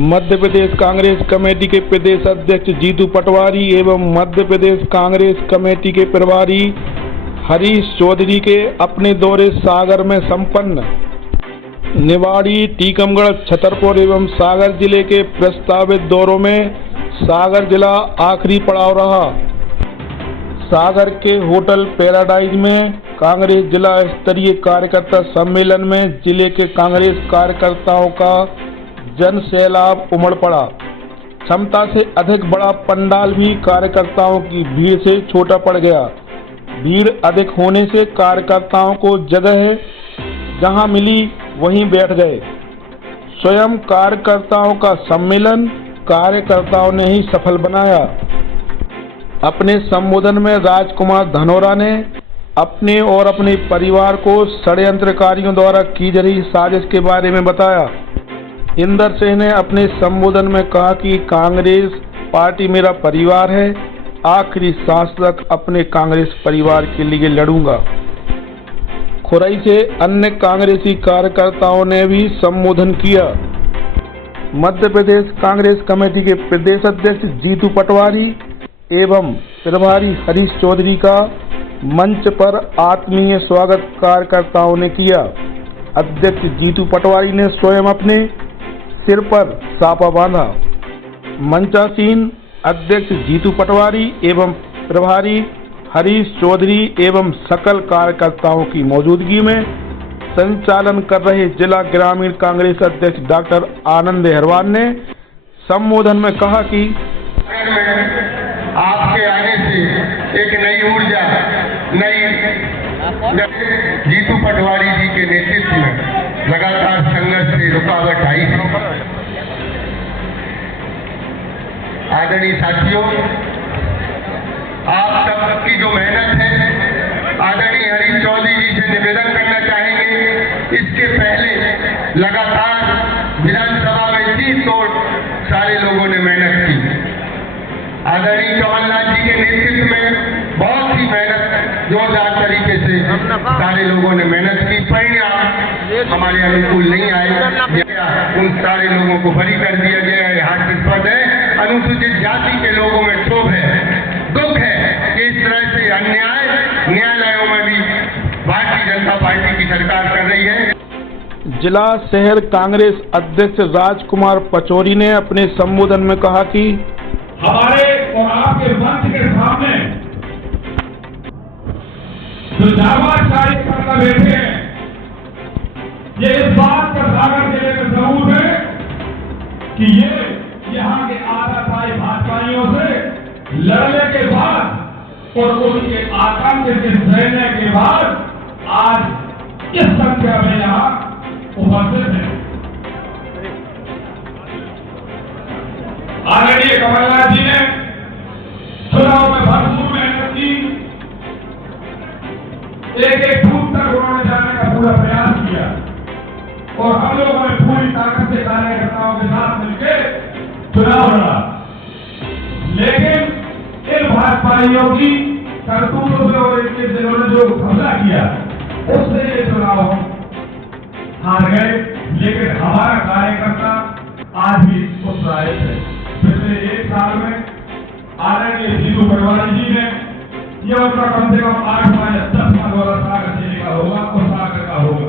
Madhya Pradesh Congress committee के प्रदेश अध्यक्ष जीतू पटवारी एवं मध्य प्रदेश कांग्रेस कमेटी के प्रभारी हरीश चौधरी के अपने दौरे सागर में संपन्न। निवाड़ी, टीकमगढ़, छतरपुर एवं सागर जिले के प्रस्तावित दौरों में सागर जिला आखिरी पड़ाव रहा। सागर के होटल पैराडाइज में कांग्रेस जिला स्तरीय कार्यकर्ता सम्मेलन में जिले के कांग्रेस कार्यकर्ताओं का जन सैलाब उमड़ पड़ा। क्षमता से अधिक बड़ा पंडाल भी कार्यकर्ताओं की भीड़ से छोटा पड़ गया। भीड़ अधिक होने से कार्यकर्ताओं को जगह जहां मिली वहीं बैठ गए। स्वयं कार्यकर्ताओं का सम्मेलन कार्यकर्ताओं ने ही सफल बनाया। अपने संबोधन में राजकुमार धनोरा ने अपने और अपने परिवार को षड्यंत्रकारियों द्वारा की जा रही साजिश के बारे में बताया। इंदर सिंह ने अपने संबोधन में कहा कि कांग्रेस पार्टी मेरा परिवार है, आखिरी सांस तक अपने कांग्रेस परिवार के लिए लड़ूंगा। खुरई से अन्य कांग्रेसी कार्यकर्ताओं ने भी संबोधन किया। मध्य प्रदेश कांग्रेस कमेटी के प्रदेश अध्यक्ष जीतू पटवारी एवं प्रभारी हरीश चौधरी का मंच पर आत्मीय स्वागत कार्यकर्ताओं ने किया। अध्यक्ष जीतू पटवारी ने स्वयं अपने सिर पर साफा बांधा। मंचासीन अध्यक्ष जीतू पटवारी एवं प्रभारी हरीश चौधरी एवं सकल कार्यकर्ताओं की मौजूदगी में संचालन कर रहे जिला ग्रामीण कांग्रेस अध्यक्ष डॉक्टर आनंद हेरवान ने संबोधन में कहा कि आपके आने से एक नई ऊर्जा, जीतू पटवारी जी के नेतृत्व में लगातार संघर्ष से रुकावट आई है। आदरणीय साथियों, आप सबकी जो मेहनत है, आदरणीय हरीश चौधरी जी से निवेदन करना चाहेंगे, इसके पहले लगातार विधानसभा में जी तोड़ सारे लोगों ने मेहनत की। आदरणीय कमलनाथ जी के नेतृत्व में बहुत ही मेहनत जोरदार तरीके से सारे लोगों ने मेहनत की। परिणाम हमारे अनुकूल नहीं आए। उन सारे लोगों को बरी कर दिया गया है। हास्यास्पद है। अनुसूचित जाति के लोगों में क्षोभ है, दुख है कि इस तरह से अन्याय न्यायालयों में भी भारतीय जनता पार्टी की सरकार कर रही है। जिला शहर कांग्रेस अध्यक्ष राजकुमार पचौरी ने अपने संबोधन में कहा कि हमारे और आपके मंच के सामने जो जाबाज कार्यकर्ता बैठे हैं, ये इस बात का सागर जिले में सबूत है कि ये यहाँ के आताताई भाजपाइयों से लड़ने के बाद और उनके आतंक के सहने के बाद आज इस संख्या में यहाँ उपस्थित है। आदरणीय कमलनाथ जी ने चुनाव में भरपूर मेहनत की। एक बूथ तक उन्होंने जाने का पूरा प्रयास किया और हम लोगों ने पूरी ताकत से कार्यकर्ताओं के साथ मिलकर चुनाव लड़ा। लेकिन इन भाजपाइयों की करतूतों से और इनके जिन्होंने जो हमला किया उससे ये चुनाव हार गए। लेकिन हमारा कार्यकर्ता आज भी उत्साहित है। पिछले एक साल में आदरणीय जीतू पटवारी जी ने यह उनका कम से कम 8 या 10 माह वाला सागर जिले का होगा और सागर का होगा।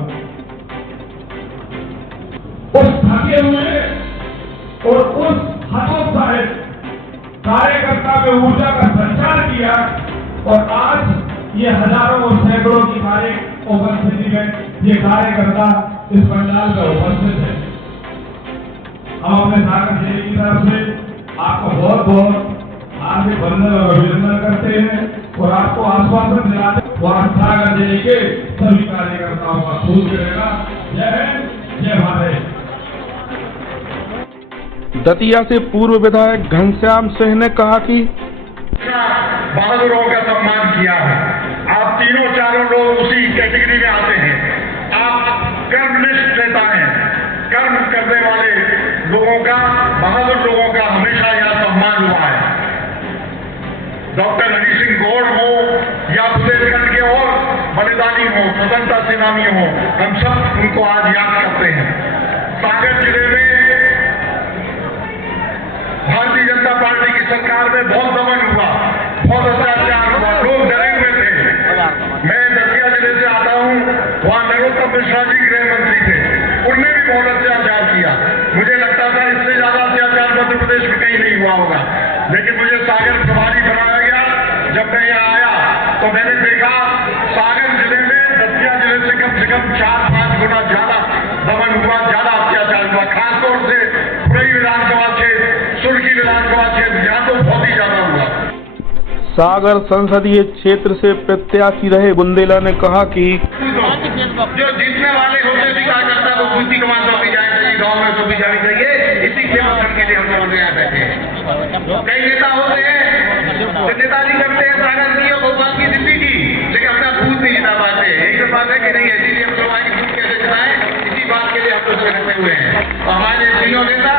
उस थके हुए और उस हतोत्साहित कार्यकर्ता में ऊर्जा का संचार किया और आज ये हजारों और सैकड़ों की तारीख उपस्थिति में ये कार्यकर्ता इस पंडाल का उपस्थित है। हम अपने सागर जिले की तरफ से आपको बहुत बहुत हार्दिक वंदन और अभिनंदन करते हैं और आपको आश्वासन दिलाते हैं वहां सागर जिले के सभी कार्यकर्ताओं का खूब रहेगा। जय हिंद, जय भारत। दतिया से पूर्व विधायक घनश्याम सिंह ने कहा कि बहादुरों का सम्मान किया है। आप तीनों चारों लोग उसी कैटेगरी में आते हैं। आप कर्मनिष्ठ नेता हैं। कर्म करने वाले लोगों का, बहादुर लोगों का हमेशा यह सम्मान हुआ है। डॉक्टर हरि सिंह गौड़ हो या बुंदेलखंड के और बलिदानी हो, स्वतंत्रता सेनानी हो, हम सब उनको आज याद करते हैं। सागर जिले में सरकार में बहुत दमन हुआ, बहुत अत्याचार हुआ, लोग डरे हुए थे। मैं दतिया जिले से आता हूँ, वहाँ नरोत्तम मिश्रा जी गृह मंत्री थे, उनने भी बहुत अत्याचार किया। मुझे लगता था इससे ज्यादा अत्याचार मध्य प्रदेश में कहीं नहीं हुआ होगा, लेकिन मुझे सागर प्रभारी बनाया गया। जब मैं यहाँ आया तो मैंने देखा सागर जिले में दतिया जिले से कम 4-5 गुना ज्यादा दमन हुआ, ज्यादा अत्याचार हुआ, खासतौर से पुरई विधानसभा क्षेत्र, सुर्खी विधानसभा क्षेत्र, यहाँ तो बहुत ही ज्यादा हुआ। सागर संसदीय क्षेत्र से प्रत्याशी रहे बुंदेला ने कहा कि जो जीतने वाले होते भी कार्यकर्ता को दूसरी कमान सौंपी जानी चाहिए, गाँव में सौंपी जानी चाहिए, इसी सेवासन के लिए हम लोग यहाँ बैठे हैं। कई नेता होते हैं जो नेताजी करते हैं सागर की और भोपाल की दिल्ली की, लेकिन अपना बूथ नहीं जिता पाते। यही तो बात है कि नहीं, इसीलिए हम लोग आगे बूथ कैसे जिताएं, इसी बात के लिए हम लोग रखे हुए हैं। और हमारे तीनों नेता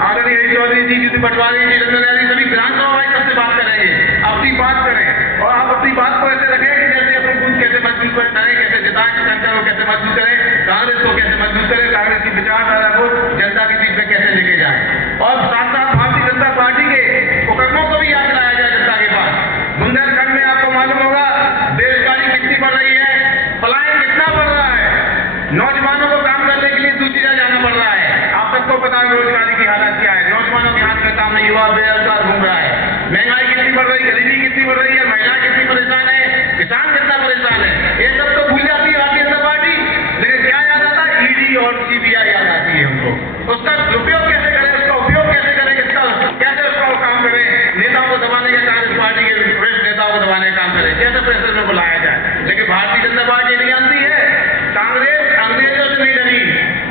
आदरणीय हरीश चौधरी जी, जीतू पटवारी जी, रंजन यादव, सभी विधानसभा में कब से बात करेंगे, अपनी बात करें और आप अपनी बात को ऐसे रखें कि जैसे अपने बूथ कैसे मजबूत करें, कैसे जिताएं, जनता को कैसे मजबूत करें, कांग्रेस को कैसे मजबूत करें, कांग्रेस की विचारधारा को जनता के बीच में कैसे लेके जाए, और साथ साथ भारतीय जनता पार्टी के उपक्रमों को भी याद कराया जाए जनता के पास। बुंदेलखंड में आपको मालूम होगा बेरोजगारी कितनी बढ़ रही है, पलायन कितना बढ़ रहा है, नौजवानों को काम करने के लिए दूसरी जगह जाना पड़ रहा है। आप सबको पता है बेरोजगारी की हालत क्या है, नौजवानों के हाथ में काम नहीं, युवा बेरोजगार घूम रहा है, महंगाई कितनी बढ़ रही है, गरीबी कितनी बढ़ रही है, महिला कितनी परेशान है, किसान कितना परेशान है। ये सब तो भूल जाती है भारतीय जनता पार्टी, लेकिन क्या याद आता है, ईडी और सीबीआई याद आती है हमको। उसका उपयोग कैसे करें, उसका उपयोग कैसे करें, कैसे उसका काम करें, नेताओं को दबाने का, कांग्रेस पार्टी के वरिष्ठ नेताओं को दबाने का काम करें, कैसे प्रेशर में बुलाया जाए। लेकिन भारतीय जनता पार्टी नहीं जानती है, कांग्रेस अंग्रेजों से नहीं डरी,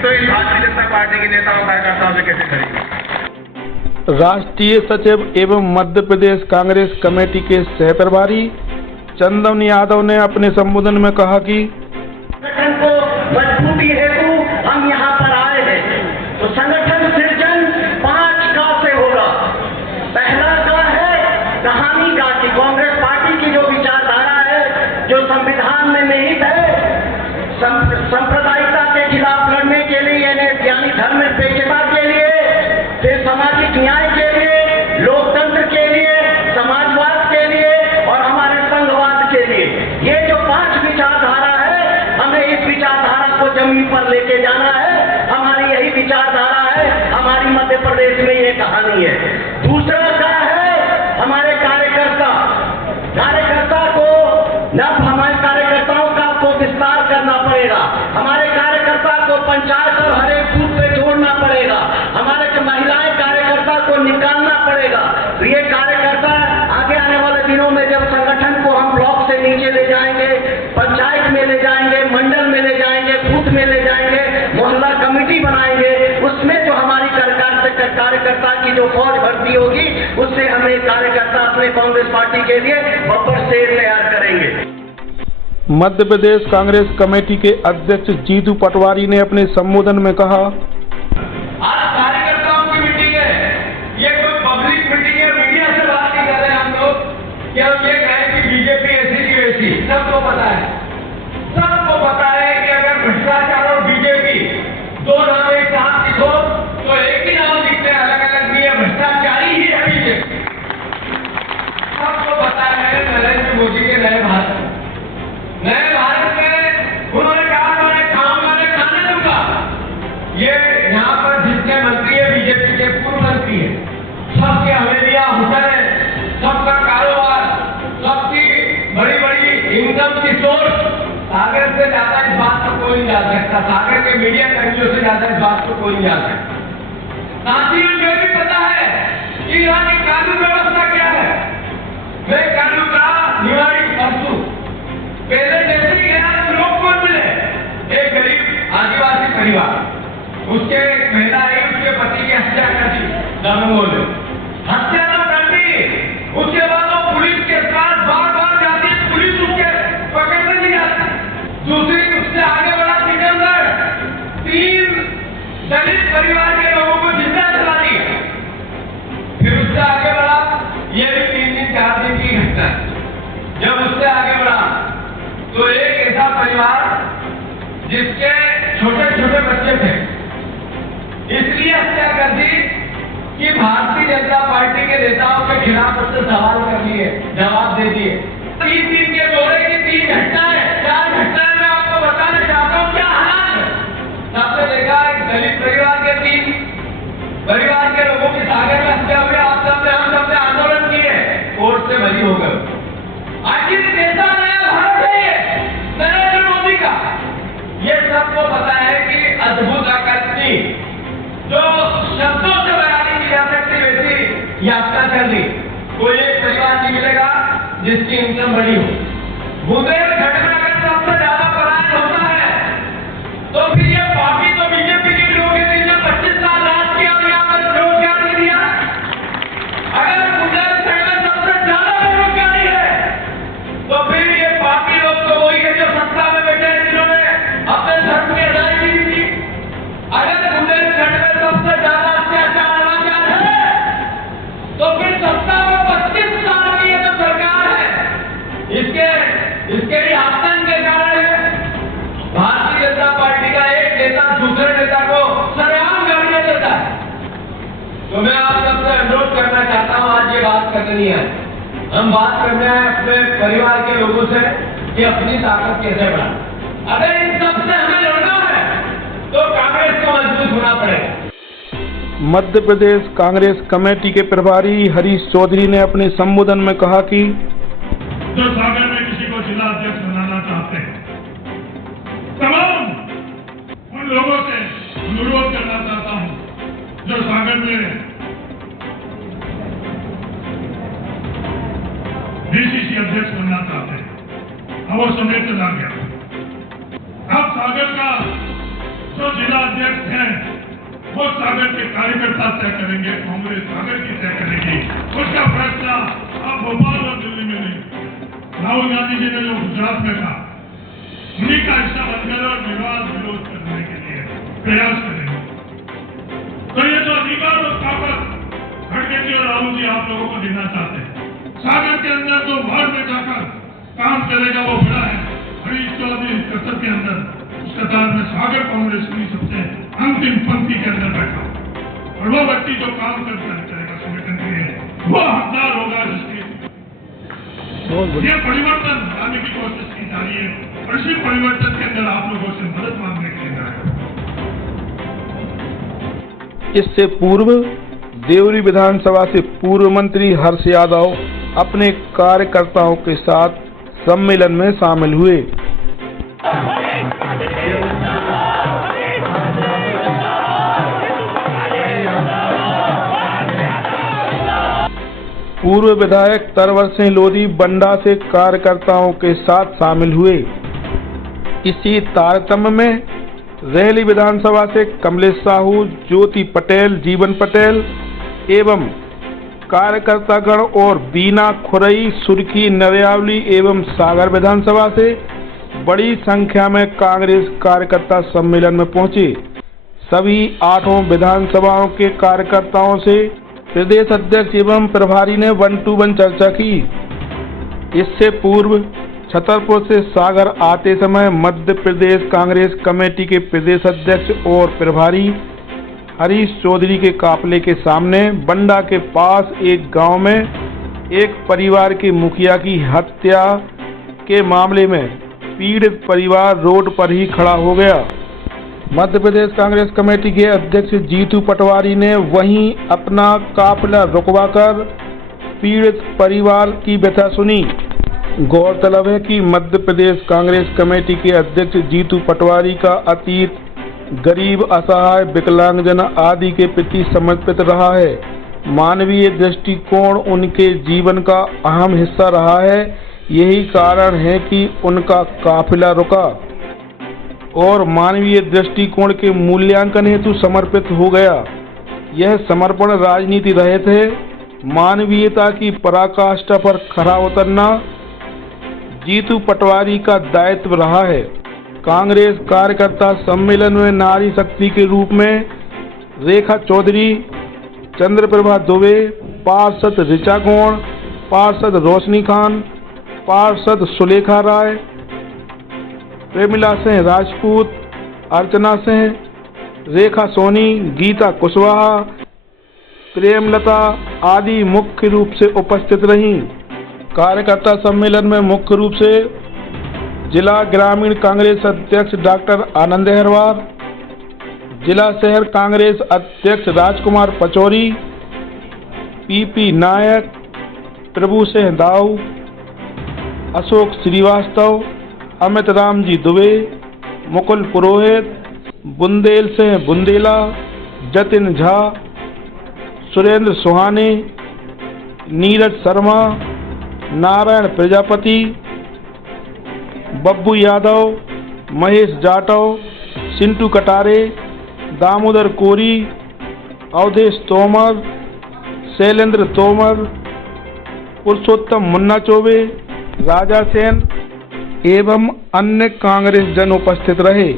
तो इन भारतीय जनता पार्टी के नेताओं कार्यकर्ताओं से कैसे करेगी। राष्ट्रीय सचिव एवं मध्य प्रदेश कांग्रेस कमेटी के सहप्रभारी चंदन यादव ने अपने संबोधन में कहा कि संगठन को मजबूती हेतु हम यहाँ पर आए हैं। तो संगठन सृजन 5 का से होगा। पहला का है कहानी का, कि कांग्रेस पार्टी की जो विचारधारा है, जो संविधान में निहित है, सांप्रदायिकता के खिलाफ लड़ने के लिए, यानी धर्मनिरपेक्षता के लिए, फिर सामाजिक न्याय के लिए, लोकतंत्र के लिए, समाजवाद के लिए और हमारे संघवाद के लिए, ये जो 5 विचारधारा है, हमें इस विचारधारा को जमीन पर लेके जाना है। हमारी यही विचारधारा है, हमारी मध्य प्रदेश में ये कहानी है। दूसरा का है हमारे कार्यकर्ता को, न हमारे कार्यकर्ताओं का को विस्तार करना पड़ेगा, हमारे कार्यकर्ता को पंचायत और हर एक बूथ पे जोड़ना पड़ेगा, हमारे महिलाएं कार्यकर्ता को निकालना पड़ेगा। तो ये कार्यकर्ता आगे आने वाले दिनों में जब संगठन को हम ब्लॉक से नीचे ले जाएंगे, पंचायत में ले जाएंगे, मंडल में ले जाएंगे, बूथ में ले जाएंगे, मोहल्ला कमेटी बनाएंगे, उसमें जो हमारी कार्यकर्ता की जो फौज भर्ती होगी, उससे हमें कार्यकर्ता अपने कांग्रेस पार्टी के लिए बब्बर शेर तैयार करेंगे। मध्य प्रदेश कांग्रेस कमेटी के अध्यक्ष जीतू पटवारी ने अपने संबोधन में कहा, आज कार्यकर्ताओं की मीटिंग है, ये कोई पब्लिक मीटिंग है, मीडिया से बात नहीं कर रहे हम लोग कि हम ये कहें कि बीजेपी ऐसी की वैसी। सबको पता है कि अगर भ्रष्टाचार और बीजेपी दो नाम एक साथ लिखो तो एक ही नाम लिखते हैं, अलग अलग नहीं है, भ्रष्टाचारी ही है बीजेपी। सबको पता है नरेंद्र मोदी के नए भारत में उन्होंने कहा मैं खाने दूंगा। ये यहाँ पर जितने मंत्री है बीजेपी के पूर्व मंत्री है, सबके हवेलियां, होटल, सबका कारोबार, सबकी बड़ी बड़ी इनकम की सोर्स, सागर से ज्यादा इस बात को कोई नहीं जान सकता, सागर के मीडिया कर्मियों से ज्यादा इस बात को कोई नहीं जान सकता। साथियों, मुझे भी पता है कि यहाँ की कानून व्यवस्था क्या है। मैं कानून का निवाड़ी परसू पहले जैसे ही गया लोग को मिले, एक गरीब आदिवासी परिवार, उसके महिला आई, उसके पति की हत्या कर दी, दानवों ने हत्या न कर दी। उसके बाद वो पुलिस के साथ बार जाती, पुलिस उसके पकड़ने नहीं आती। दूसरी उससे आगे बढ़ा सिकंदर, 3 दलित परिवार के लोगों को जिंदा जला दिया। फिर उससे आगे बढ़ा, ये भी 3-4 दिन की घटना। जब उससे आगे बढ़ा तो एक ऐसा परिवार जिसके छोटे छोटे बच्चे थे, इसलिए हत्या कर दी कि भारतीय जनता पार्टी के नेताओं के खिलाफ उससे सवाल कर लिए, जवाब दे दिए। 3 दिन के दौरे की 3 घटनाएं, 4 घटनाएं मैं आपको बताना चाहता हूँ क्या हालात है। आपने देखा एक दलित परिवार के 3 परिवार के लोगों की सागर में हत्या हुई, आप सबने हम सबने आंदोलन किए, कोर्ट से बरी हो गए। आखिर कैसा नया भारत है ये नरेंद्र मोदी का? ये सबको पता है कि अद्भुत आकाशनी जो शब्दों से बयान नहीं की जा सकती वैसी यात्रा चल रही। कोई एक परिवार नहीं मिलेगा जिसकी इनकम बड़ी हो। बुंदेलखंड में अगर सबसे ज्यादा पलायन होता है तो फिर ये बाकी तो बीजेपी के लोग हैं जिन्होंने 25 साल राज किया और यहाँ पर रोजगार नहीं दिया। अगर बुंदेलखंड में सबसे ज्यादा बेरोजगारी है तो फिर ये बाकी लोग तो वही है जो सत्ता में बैठे हैं जिन्होंने अपने धर्म की अदायगी नहीं की। अगर बुंदेलखंड में सबसे ज्यादा अत्याचार अनाचार है तो फिर सत्ता में 25 साल की ये जो सरकार है इसके ही आतंक के कारण है। भारतीय जनता पार्टी का एक नेता दूसरे नेता को सरेआम गालियां देता है। तो मैं आप सबसे अनुरोध करना चाहता हूं, आज ये बात करनी है, हम बात करना है अपने परिवार के लोगों से कि अपनी ताकत कैसे बढ़ाएं। अगर इन सब से हमें लड़ना है तो कांग्रेस को मजबूत होना पड़ेगा। मध्य प्रदेश कांग्रेस कमेटी के प्रभारी हरीश चौधरी ने अपने संबोधन में कहा कि जो सागर में किसी को जिला अध्यक्ष बनाना चाहते हैं, तमाम उन लोगों से अनुरोध करना चाहता हूं जो सागर में डीसीसी अध्यक्ष बनना चाहते हैं। अब वो समय चला गया। अब सागर का जो जिला अध्यक्ष है वो सागर के कार्यकर्ता तय करेंगे, कांग्रेस सागर की तय करेगी। उसका फैसला अब भोपाल और दिल्ली में नहीं। राहुल गांधी जी ने जो गुजरात में कहा, उन्हीं का हिस्सा बनकर और विरोध करने के लिए प्रयास करेंगे। तो ये जो अधिकार और ताकत खड़गे जी और राहुल जी आप लोगों को देना चाहते हैं, सागर के अंदर जो बाहर में जाकर काम करेगा वो बड़ा है। हरीश चौधरी इस कतर के अंदर उस कतार में सागर कांग्रेस की सबसे अंतिम पंक्ति के अंदर बैठा और वो व्यक्ति जो काम करेगा संगठन के लिए वो हकदार होगा जिसकी ये परिवर्तन लाने की कोशिश की जा रही है और इसी परिवर्तन के अंदर आप लोगों से मदद मांगने के लिए जा रहे हैं। इससे पूर्व देवरी विधानसभा से पूर्व मंत्री हर्ष यादव अपने कार्यकर्ताओं के साथ सम्मेलन में शामिल हुए। पूर्व विधायक तरवर सिंह लोधी बंडा से कार्यकर्ताओं के साथ शामिल हुए। इसी तारतम्य में रेली विधानसभा से कमलेश साहू, ज्योति पटेल, जीवन पटेल एवं कार्यकर्तागण और बीना खुरई, सुर्खी, नरियावली एवं सागर विधानसभा से बड़ी संख्या में कांग्रेस कार्यकर्ता सम्मेलन में पहुंचे। सभी 8 विधानसभाओं के कार्यकर्ताओं से प्रदेश अध्यक्ष एवं प्रभारी ने 1-to-1 चर्चा की। इससे पूर्व छतरपुर से सागर आते समय मध्य प्रदेश कांग्रेस कमेटी के प्रदेश अध्यक्ष और प्रभारी हरीश चौधरी के काफिले के सामने बंडा के पास एक गांव में एक परिवार के मुखिया की हत्या के मामले में पीड़ित परिवार रोड पर ही खड़ा हो गया। मध्य प्रदेश कांग्रेस कमेटी के अध्यक्ष जीतू पटवारी ने वहीं अपना काफिला रुकवाकर पीड़ित परिवार की व्यथा सुनी। गौरतलब है कि मध्य प्रदेश कांग्रेस कमेटी के अध्यक्ष जीतू पटवारी का अतीत गरीब, असहाय, विकलांगजन आदि के प्रति समर्पित रहा है। मानवीय दृष्टिकोण उनके जीवन का अहम हिस्सा रहा है। यही कारण है कि उनका काफिला रुका और मानवीय दृष्टिकोण के मूल्यांकन हेतु समर्पित हो गया। यह समर्पण राजनीति रहित है। मानवीयता की पराकाष्ठा पर खरा उतरना जीतू पटवारी का दायित्व रहा है। कांग्रेस कार्यकर्ता सम्मेलन में नारी शक्ति के रूप में रेखा चौधरी, चंद्रप्रभा दुबे, पार्षद ऋचा गौड़, पार्षद रोशनी खान, पार्षद सुलेखा राय, प्रेमिला सिंह राजपूत, अर्चना सिंह, रेखा सोनी, गीता कुशवाहा, प्रेमलता आदि मुख्य रूप से उपस्थित रहीं। कार्यकर्ता सम्मेलन में मुख्य रूप से जिला ग्रामीण कांग्रेस अध्यक्ष डॉक्टर आनंद अहरवार, जिला शहर कांग्रेस अध्यक्ष राजकुमार पचौरी, पीपी नायक, प्रभु सिंह दाऊ, अशोक श्रीवास्तव, अमित राम जी दुबे, मुकुल पुरोहित, बुंदेल सिंह बुंदेला, जतिन झा, सुरेंद्र सुहाने, नीरज शर्मा, नारायण प्रजापति, बब्बू यादव, महेश जाटव, सिंटू कटारे, दामोदर कोरी, अवधेश तोमर, शैलेंद्र तोमर, पुरुषोत्तम मुन्ना चौबे, राजा सेन एवं अन्य कांग्रेस जन उपस्थित रहे।